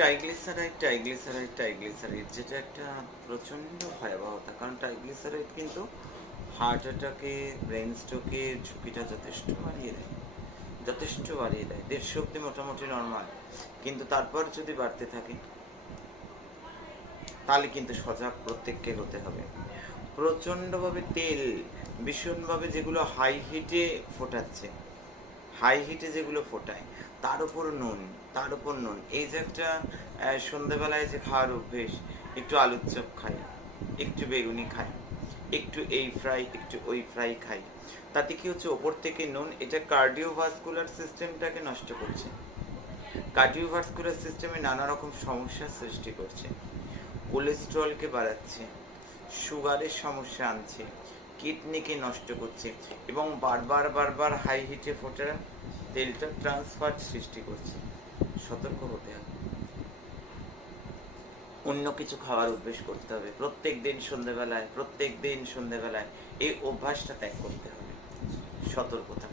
Triglyceride triglyceride triglyceride যেটা একটা প্রচণ্ড ভয়াবহতা, কারণ ট্রাইগ্লিসারাইড কিন্তু হার্ট অ্যাটাকে, ব্রেন স্ট্রোকের ঝুঁকিটা যথেষ্ট বাড়িয়ে দেয়, যথেষ্ট বাড়িয়ে দেয়। 150 অব্দি মোটামুটি নর্মাল, কিন্তু তারপর যদি বাড়তে থাকে তাহলে কিন্তু সজাগ প্রত্যেককে হতে হবে। প্রচণ্ডভাবে তেল, ভীষণভাবে যেগুলো হাই হিটে ফোটাচ্ছে, হাই হিটে যেগুলো ফোটায়, তার উপর নুন, তার উপর নুন। এই যে একটা সন্ধ্যেবেলায় যে খাওয়ার অভ্যেস, একটু আলুর চপ খাই, একটু বেগুনি খাই, একটু এই ফ্রাই, একটু ওই ফ্রাই খাই, তাতে কি হচ্ছে, ওপর থেকে নুন, এটা কার্ডিওভাস্কুলার সিস্টেমটাকে নষ্ট করছে, কার্ডিওভাস্কুলার সিস্টেমে নানা রকম সমস্যার সৃষ্টি করছে, কোলেস্ট্রলকে বাড়াচ্ছে, সুগারের সমস্যা আনছে, কিডনিকে নষ্ট করছে, এবং বারবার বারবার হাই হিটে ফোটা তেলটা ট্রান্সফার সৃষ্টি করছে। সতর্ক হতে হবে, অন্য কিছু খাওয়ার অভ্যেস করতে হবে। প্রত্যেক দিন সন্ধেবেলায় এই অভ্যাসটা ত্যাগ করতে হবে, সতর্কতা।